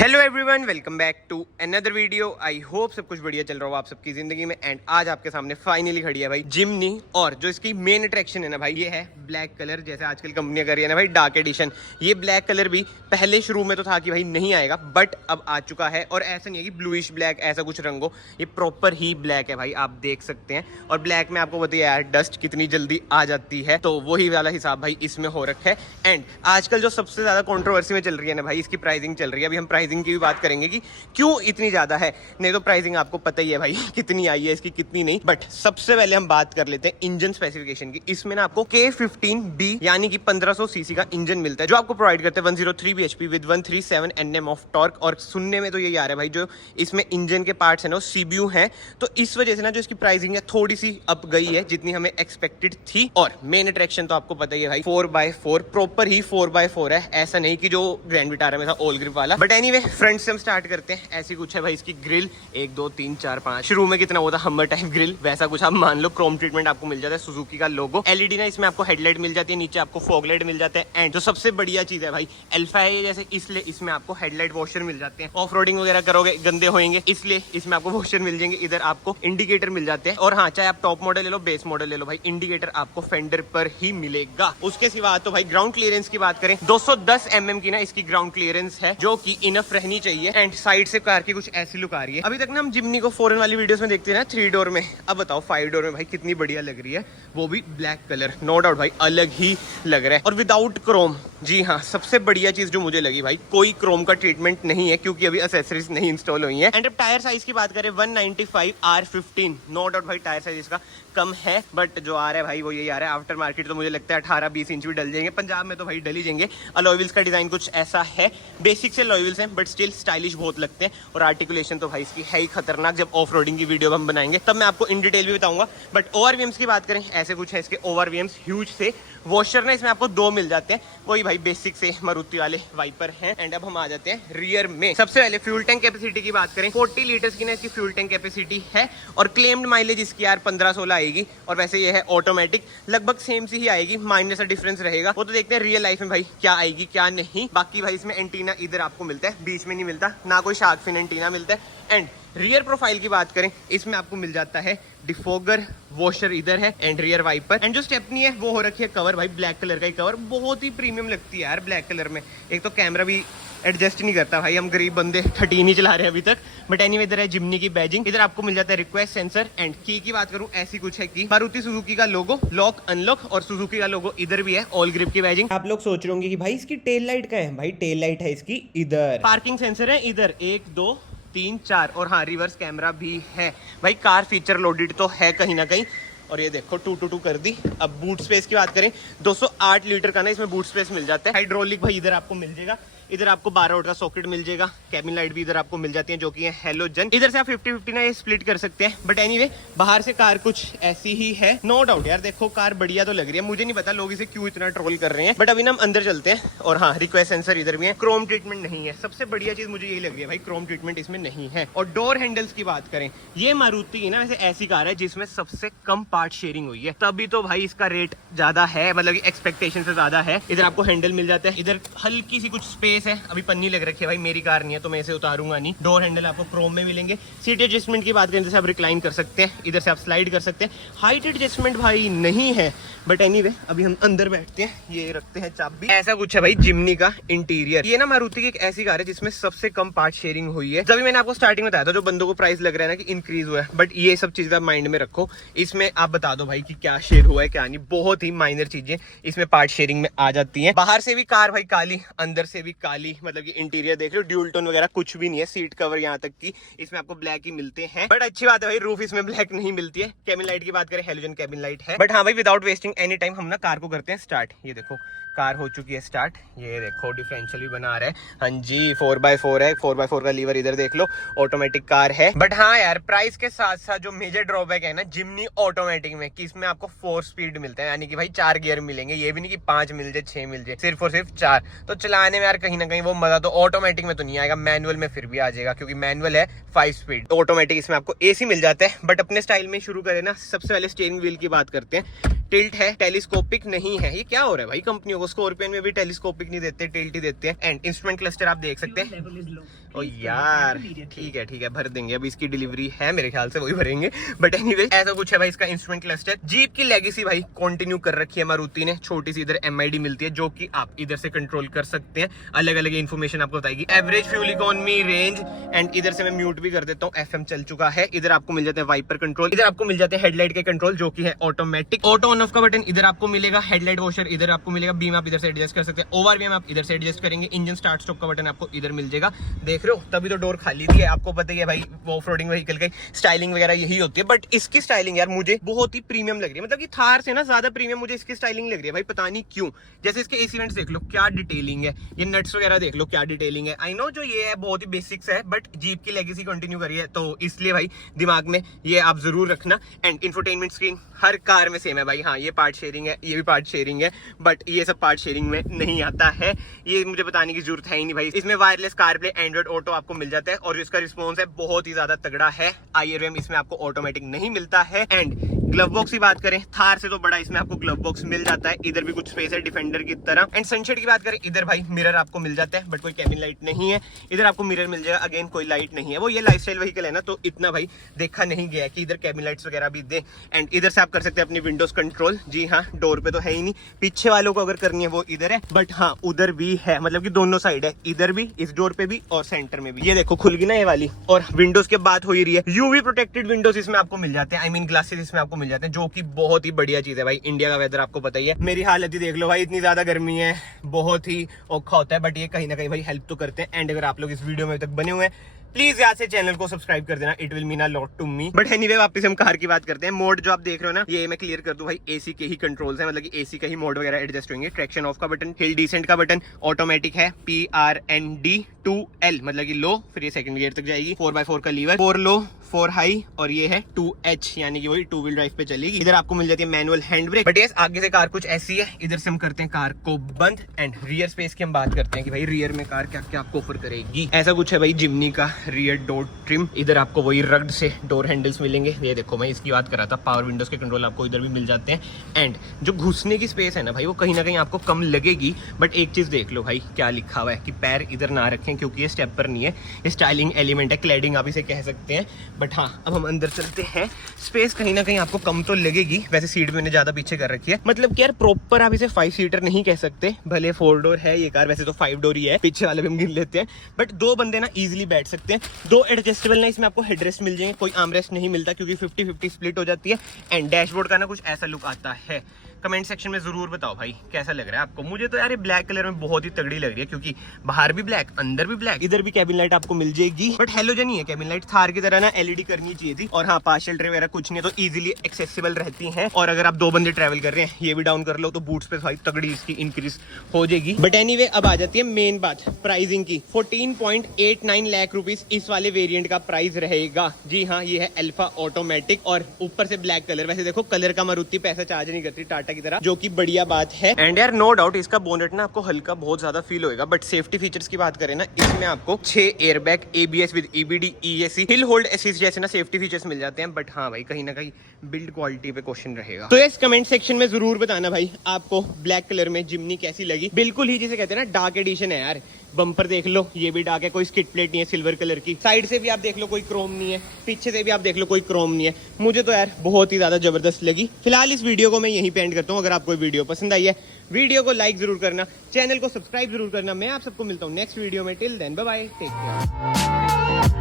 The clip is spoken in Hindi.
Hello everyone, welcome back to another video. I hope सब कुछ बढ़िया चल रहा हो आप सबकी जिंदगी में। एंड आज आपके सामने फाइनली खड़ी है भाई जिमनी, और जो इसकी मेन अट्रैक्शन है ना भाई, ये है ब्लैक कलर। जैसे आजकल कंपनियां कर रही है ना भाई डार्क एडिशन, ये ब्लैक कलर भी पहले शुरू में तो था कि भाई नहीं आएगा, बट अब आ चुका है। और ऐसा नहीं है कि ब्लूइश ब्लैक ऐसा कुछ रंग हो, ये प्रॉपर ही ब्लैक है भाई, आप देख सकते हैं। और ब्लैक में आपको बताइए यार डस्ट कितनी जल्दी आ जाती है, तो वही वाला हिसाब भाई इसमें हो रखा है। एंड आजकल जो सबसे ज्यादा कॉन्ट्रोवर्सी में चल रही है ना भाई, इसकी प्राइसिंग चल रही है। अभी हम प्राइसिंग की भी बात करेंगे कि क्यों इतनी ज्यादा है। नहीं तो प्राइसिंग आपको पता ही है भाई कितनी आई है इसकी, कितनी नहीं। बट सबसे पहले हम बात कर लेते हैं इंजन स्पेसिफिकेशन की। इसमें ना आपको K15B यानी कि 1500 सीसी का इंजन मिलता है, जो आपको प्रोवाइड करते हैं 103 bhp with 137 Nm of torque. और सुनने में तो यही आ रहा है भाई, जो इसमें इंजन के पार्ट्स है ना सीबीयू है, तो इस वजह से ना जो इसकी प्राइसिंग है थोड़ी सी अप गई है, जितनी हमें एक्सपेक्टेड थी। और मेन अट्रैक्शन तो आपको पता ही है भाई, 4x4 प्रॉपर ही 4x4 है, ऐसा नहीं कि जो ग्रैंड विटारा में था ऑल ग्रिप वाला। बट एनीवे फ्रंट से हम स्टार्ट करते हैं। ऐसी कुछ है भाई इसकी ग्रिल, 1 2 3 4 5, शुरू में कितना होता हमर टाइप ग्रिल, वैसा कुछ आप मान लो। क्रोम ट्रीटमेंट आपको मिल जाता है, सुजुकी का लोगो, एलईडी ना इसमें आपको हेडलाइट मिल जाती है, नीचे आपको फॉग लाइट मिल जाता है। एंड जो सबसे बढ़िया चीज है भाई, अल्फा है जैसे, इसलिए इसमें आपको हेडलाइट वॉशर मिल जाते हैं। ऑफ रोडिंग वगैरह करोगे गंदे होंगे, इसलिए इसमें आपको वॉशर मिल जाएंगे। इधर आपको इंडिकेटर मिल जाते हैं। और हाँ, चाहे आप टॉप मॉडल ले लो बेस मॉडल ले लो भाई, इंडिकेटर आपको फेंडर पर ही मिलेगा। उसके सिवा तो भाई ग्राउंड क्लियरेंस की बात करें, 210 mm की ना इसकी ग्राउंड क्लियरेंस है, जो कि इनफ रहनी चाहिए। एंड साइड से कार की कुछ ऐसी लुक आ रही है। अभी तक ना हम जिमनी को फॉरेन वाली वीडियोस में देखते हैं ना 3 डोर में, अब बताओ 5 डोर में भाई कितनी बढ़िया लग रही है, वो भी ब्लैक कलर। नो डाउट भाई अलग ही लग रहा है, और विदाउट क्रोम। जी हाँ, सबसे बढ़िया चीज जो मुझे लगी भाई, कोई क्रोम का ट्रीटमेंट नहीं है, क्योंकि अभी एक्सेसरीज नहीं इंस्टॉल हुई है। एंड अब टायर साइज की बात करें, 195 R15, नो डाउट भाई टायर साइज इसका कम है, बट जो आ रहा है भाई वो यही आ रहा है। आफ्टर मार्केट तो मुझे लगता है 18-20 इंच भी डल जाएंगे, पंजाब में तो भाई डल ही जाएंगे। अलॉय व्हील्स का डिजाइन कुछ ऐसा है, बेसिक से अलॉय व्हील्स हैं, बट स्टिल स्टाइलिश बहुत लगते हैं। और आर्टिकुलेशन तो भाई इसकी है ही खतरनाक। जब ऑफ रोडिंग की वीडियो हम बनाएंगे तब मैं आपको इन डिटेल भी बताऊंगा। बट ओवरवीएम्स की बात करें, ऐसे कुछ है इसके ओवरवीएम्स, ह्यूज से। वॉशर ना इसमें आपको 2 मिल जाते हैं, कोई भाई बेसिक से मारुति वाले वाइपर हैं। एंड अब हम आ जाते हैं रियर में। सबसे पहले फ्यूल टैंक कैपेसिटी की बात करें, 40 लीटर्स की ना इसकी फ्यूल टैंक कैपेसिटी है। और क्लेम्ड माइलेज इसकी यार 15-16 आएगी। और वैसे ये है ऑटोमेटिक, लगभग सेम सी ही आएगी, माइनर सा डिफरेंस रहेगा, वो तो देखते हैं रियल लाइफ में भाई क्या आएगी क्या नहीं। बाकी भाई इसमें एंटीना इधर आपको मिलता है, बीच में नहीं मिलता, ना कोई शार्क फिन एंटीना मिलता है। एंड रियर प्रोफाइल की बात करें, इसमें आपको मिल जाता है डिफोगर, वॉशर इधर है, एंड रियर वाइपर। एंड जो स्टेपनी है वो हो रखी है कवर भाई, ब्लैक कलर का ही कवर, बहुत ही प्रीमियम लगती है यार ब्लैक कलर में। एक तो कैमरा भी एडजस्ट नहीं करता भाई, हम गरीब बंदे 13 ही चला रहे हैं अभी तक। बट एनीवे इधर है जिमनी की बैजिंग, इधर आपको मिल जाता है रिक्वेस्ट सेंसर। एंड की बात करूं, ऐसी कुछ है कि मारुति सुजुकी का लोगो, लॉक अनलॉक, और सुजुकी का लोगो इधर भी है, ऑल ग्रिप की बैजिंग। आप लोग सोच रहे होंगे कि भाई इसकी टेल लाइट का है, भाई टेल लाइट है इसकी इधर। पार्किंग सेंसर है इधर, 1 2 3 4, और हाँ रिवर्स कैमरा भी है भाई। कार फीचर लोडेड तो है कहीं ना कहीं। और ये देखो 222 कर दी। अब बूट स्पेस की बात करें, 208 लीटर का ना इसमें बूट स्पेस मिल जाता है। हाइड्रोलिक भाई इधर आपको मिल जाएगा, इधर आपको 12 वोल्ट का सॉकेट मिल जाएगा। कैबिन लाइट भी इधर आपको मिल जाती है, जो कि है हेलोजन। इधर से आप 50-50 ना ये स्प्लिट कर सकते हैं। बट एनीवे बाहर से कार कुछ ऐसी ही है, नो डाउट यार। देखो कार बढ़िया तो लग रही है, मुझे नहीं पता लोग इसे क्यों इतना ट्रोल कर रहे हैं। बट अभी ना हम अंदर चलते हैं। और हाँ, रिक्वेस्ट सेंसर इधर भी है, क्रोम ट्रीटमेंट नहीं है। सबसे बढ़िया चीज मुझे यही लग रही है भाई, क्रोम ट्रीटमेंट इसमें नहीं है। और डोर हैंडल्स की बात करें, ये मारुति की ना वैसे ऐसी कार है जिसमें सबसे कम पार्ट शेयरिंग हुई है, तभी तो भाई इसका रेट ज्यादा है, मतलब एक्सपेक्टेशन से ज्यादा है। इधर आपको हैंडल मिल जाता है, इधर हल्की सी कुछ स्पेस है, अभी पन्नी लग रखी है भाई, मेरी कार नहीं है तो मैं इसे उतारूंगा नहीं। डोर हैंडल आपको क्रोम में मिलेंगे। सीट एडजस्टमेंट की बात करें, जैसे आप रिक्लाइन कर सकते हैं, इधर से आप स्लाइड कर सकते हैं। हाइट एडजस्टमेंट भाई नहीं है, बट एनीवे अभी हम अंदर बैठते हैं, ये रखते हैं चाबी। ऐसा कुछ है भाई जिमनी का इंटीरियर। ये ना मारुति की एक ऐसी कार है जिसमें सबसे कम पार्ट शेयरिंग हुई है। जब मैंने आपको स्टार्टिंग में बताया था, जो बंदों को प्राइस लग रहा है ना कि इंक्रीज हुआ है, बट ये सब चीजें आप माइंड में रखो। इसमें आप बता दो भाई कि क्या शेयर हुआ है क्या नहीं, बहुत ही माइनर चीजें इसमें पार्ट शेयरिंग में आ जाती है। बाहर से भी कार भाई काली, अंदर से भी काली, मतलब कि इंटीरियर देख लो, ड्यूल टोन वगैरह कुछ भी नहीं है। सीट कवर यहाँ तक की इसमें आपको ब्लैक ही मिलते हैं, बट अच्छी बात है भाई रूफ इसमें ब्लैक नहीं मिलती है। कैबिन लाइट की बात करें, हेलोजन कैबिन लाइट है। बट हाँ भाई, विदाउट वेस्टिंग एनी टाइम हम ना कार को करते हैं स्टार्ट। ये देखो कार हो चुकी है स्टार्ट, ये देखो डिफरेंशियल भी बना रहा है। हाँ जी 4x4 है, 4x4 का लीवर इधर देख लो, ऑटोमेटिक कार है। बट हाँ यार, प्राइस के साथ साथ जो मेजर ड्रॉबैक है ना जिमनी ऑटोमेटिक में, कि इसमें आपको 4 स्पीड मिलता है, यानी कि भाई 4 गियर मिलेंगे। ये भी नहीं कि 5 मिल जाए 6 मिल जाए, सिर्फ और सिर्फ 4। तो चलाने में यार कहीं ना कहीं वो मजा तो ऑटोमेटिक में तो नहीं आएगा, मैनुअल में फिर भी आ जाएगा, क्योंकि मैनुअल है 5 स्पीड। ऑटोमेटिक इसमें आपको एसी मिल जाता है। बट अपने स्टाइल में शुरू करें ना, सबसे पहले स्टीयरिंग व्हील की बात करते हैं। टिल्ट है, टेलीस्कोपिक नहीं है। ये क्या हो रहा है भाई कंपनियों को, स्कॉर्पियन में भी टेलीस्कोपिक नहीं देते, टिल्ट ही देते हैं। एंड इंस्ट्रूमेंट क्लस्टर आप देख सकते हैं। ओ यार ठीक है भर देंगे, अभी इसकी डिलीवरी है मेरे ख्याल से, वही भरेंगे। बट एनीवे ऐसा कुछ है भाई इसका इंस्ट्रूमेंट क्लस्टर। जीप की लेगेसी भाई कंटिन्यू कर रखी है मारुति ने। छोटी सी इधर MID मिलती है जो कि आप इधर से कंट्रोल कर सकते हैं, अलग अलग इन्फॉर्मेशन आपको बताएगी। Average fuel economy, range, and इधर से मैं म्यूट भी कर देता हूँ, FM चल चुका है। इधर आपको मिल जाते हैं वाइपर कंट्रोल, इधर आपको मिल जाते हैं हेडलाइट के कंट्रोल जो कि है ऑटोमेटिक। ऑटो ऑन ऑफ का बटन इधर आपको मिलेगा, हेडलाइट वॉशर इधर आपको मिलेगा, बीम आप इधर से एडजस्ट कर सकते हैं, ओवरव्यू आप इधर से एडजस्ट करेंगे। इंजन स्टार्ट स्टॉप का बटन आपको इधर मिल जाएगा, देख रहे हो, तभी तो डोर खाली थी। आपको पता ही है भाई ऑफ रोडिंग व्हीकल की स्टाइलिंग वगैरह यही होती है। बट इसकी स्टाइलिंग यार मुझे बहुत ही प्रीमियम लग रही है, मतलब कि थार से ना ज्यादा प्रीमियम मुझे इसकी स्टाइलिंग लग रही है भाई, पता नहीं क्यों। जैसे इसके एसी वेंट्स देख लो क्या डिटेलिंग है, ये नट्स वगैरह देख लो क्या डिटेलिंग है। आई नो जो ये है बहुत ही बेसिक्स है, बट जीप की लेगेसी कंटिन्यू करी है तो इसलिए भाई दिमाग में ये आप जरूर रखना। And infotainment screen her car में सेम है भाई। हाँ ये पार्ट शेयरिंग है, ये भी पार्ट शेयरिंग है, बट ये सब पार्ट शेयरिंग में नहीं आता है, ये मुझे बताने की जरूरत है ही नहीं भाई। इसमें वायरलेस कारप्ले, एंड्रॉइड ऑटो आपको मिल जाता है और इसका रिस्पॉन्स है बहुत ही ज्यादा तगड़ा है। IRM इसमें आपको ऑटोमेटिक नहीं मिलता है। एंड ग्लव बॉक्स की बात करें, थार से तो बड़ा इसमें आपको ग्लव बॉक्स मिल जाता है। इधर भी कुछ स्पेस है डिफेंडर की तरह। एंड सनशेड की बात करें, इधर भाई मिरर आपको मिल जाता है, बट कोई कैबिन लाइट नहीं है। इधर आपको मिरर मिल जाएगा, अगेन कोई लाइट नहीं है। वो ये लाइफस्टाइल व्हीकल है ना, तो इतना भाई देखा नहीं गया है कि इधर कैबिन लाइट्स वगैरह भी दे। एंड इधर से आप कर सकते हैं अपनी विंडोज कंट्रोल। जी हाँ, डोर पे तो है ही नहीं, पीछे वालों को अगर करनी है वो इधर है, बट हाँ उधर भी है, मतलब कि दोनों साइड है, इधर भी, इस डोर पे भी और सेंटर में भी। ये देखो खुल गई ना ये वाली। और विंडोज की बात हो ही रही है, UV प्रोटेक्टेड विंडोज इसमें आपको मिल जाते हैं, आई मीन ग्लासेस इसमें आपको मिल जाते हैं, जो कि बहुत ही बढ़िया चीज है भाई। इंडिया का वेदर आपको पता ही है, मेरी हालत ही देख लो भाई, इतनी ज्यादा गर्मी है, बहुत ही औखा होता है। बट ये कहीं ना कहीं भाई हेल्प तो करते हैं। एंड अगर आप लोग इस वीडियो में तक बने हुए हैं, प्लीज यहाँ से चैनल को सब्सक्राइब कर देना, it will mean a lot to me. But anyway वापस हम कार की बात करते हैं। मोड जो आप देख रहे हो ना, ये मैं क्लियर कर दूं भाई, एसी के ही कंट्रोल्स है, मतलब कि एसी का ही मोड वगैरह एडजस्ट होंगे। ट्रैक्शन ऑफ का बटन, हिल डिसेंट का बटन ऑटोमेटिक है, PRND2L मतलब कि लो, फिर ये सेकंड गियर तक जाएगी। 4x4 का लीवर, 4 लो 4 हाई, और ये है 2H यानी कि वही 2 व्हील ड्राइव पे चलेगी। इधर आपको मिल जाती है manual hand brake. But yes आगे से कार कुछ ऐसी है। इधर से हम करते हैं कार को बंद। एंड रियर स्पेस की हम बात करते हैं कि भाई रियर में कार क्या क्या आपको ऑफर करेगी। ऐसा कुछ है भाई जिम्नी का रियर डोर ट्रिम। इधर आपको वही रग्ड से डोर हैंडल्स मिलेंगे। ये देखो मैं इसकी बात कर रहा था, पावर विंडोज के कंट्रोल आपको इधर भी मिल जाते हैं। एंड जो घुसने की स्पेस है ना भाई, वो कहीं ना कहीं आपको कम लगेगी। बट एक चीज देख लो भाई, क्या लिखा हुआ है कि पैर इधर ना रखें, क्योंकि ये स्टेप पर नहीं है, ये स्टाइलिंग एलिमेंट है, क्लैडिंग आप इसे कह सकते हैं। बट हाँ अब हम अंदर चलते हैं। स्पेस कहीं ना कहीं आपको कम तो लगेगी, वैसे सीट मैंने ज्यादा पीछे कर रखी है, मतलब कि यार प्रॉपर आप इसे 5 सीटर नहीं कह सकते, भले 4 डोर है ये कार, वैसे तो 5 डोर ही है, पीछे वाले भी हम गिन लेते हैं। बट 2 बंदे ना इजीली बैठ सकते हैं। 2 एडजस्टेबल ना इसमें आपको हेडरेस्ट मिल जाएंगे, कोई आर्मरेस्ट नहीं मिलता क्योंकि 50-50 स्प्लिट हो जाती है। एंड डैशबोर्ड का ना कुछ ऐसा लुक आता है। कमेंट सेक्शन में जरूर बताओ भाई कैसा लग रहा है आपको। मुझे तो यार ये ब्लैक कलर में बहुत ही तगड़ी लग रही है, क्योंकि बाहर भी ब्लैक अंदर भी ब्लैक। इधर भी कैबिन लाइट आपको मिल जाएगी, बट हेलोजन ही है कैबिन लाइट, थार की तरह ना LED करनी चाहिए थी। और हाँ पार्शियल ट्रे वगैरह कुछ नहीं है, तो इजीली एक्सेसिबल रहती हैं। और अगर आप 2 बंदे ट्रैवल कर रहे हैं, ये भी डाउन कर लो, तो बूट स्पेस भाई तगड़ी इसकी इंक्रीज हो जाएगी। बट एनीवे अब आ जाती है मेन बात, प्राइसिंग की। 14.89 लाख रुपीज इस वाले वेरिएंट का प्राइस रहेगा। जी हाँ ये है अल्फा ऑटोमेटिक, और ऊपर से ब्लैक कलर। वैसे देखो कलर का मारुति पैसा चार्ज नहीं करती टाटा की तरह, जो की बढ़िया बात है। एंड यार नो डाउट इसका बोनेट ना आपको हल्का बहुत ज्यादा फील होगा। बट सेफ्टी फीचर्स की बात करें ना, इसमें आपको 6 airbag, ABS with EBD, ESC, hill hold assist जैसे ना सेफ्टी फीचर्स मिल जाते हैं। बट हाँ भाई कहीं ना कहीं बिल्ड क्वालिटी पे क्वेश्चन रहेगा। तो इस कमेंट सेक्शन में जरूर बताना भाई आपको ब्लैक कलर में जिम्नी कैसी लगी। बिल्कुल ही जिसे कहते हैं ना डार्क एडिशन है यार। बम्पर देख लो, ये भी डार्क है, कोई स्किट प्लेट नहीं है सिल्वर कलर की। साइड से भी आप देख लो कोई क्रोम नहीं है, पीछे से भी आप देख लो कोई क्रोम नहीं है। मुझे तो यार बहुत ही ज्यादा जबरदस्त लगी। फिलहाल इस वीडियो को मैं यहीं पे एंड करता हूँ। अगर आपको वीडियो पसंद आई है, वीडियो को लाइक जरूर करना, चैनल को सब्सक्राइब जरूर करना। मैं आप सबको मिलता हूँ नेक्स्ट वीडियो में। Till then bye bye, take care.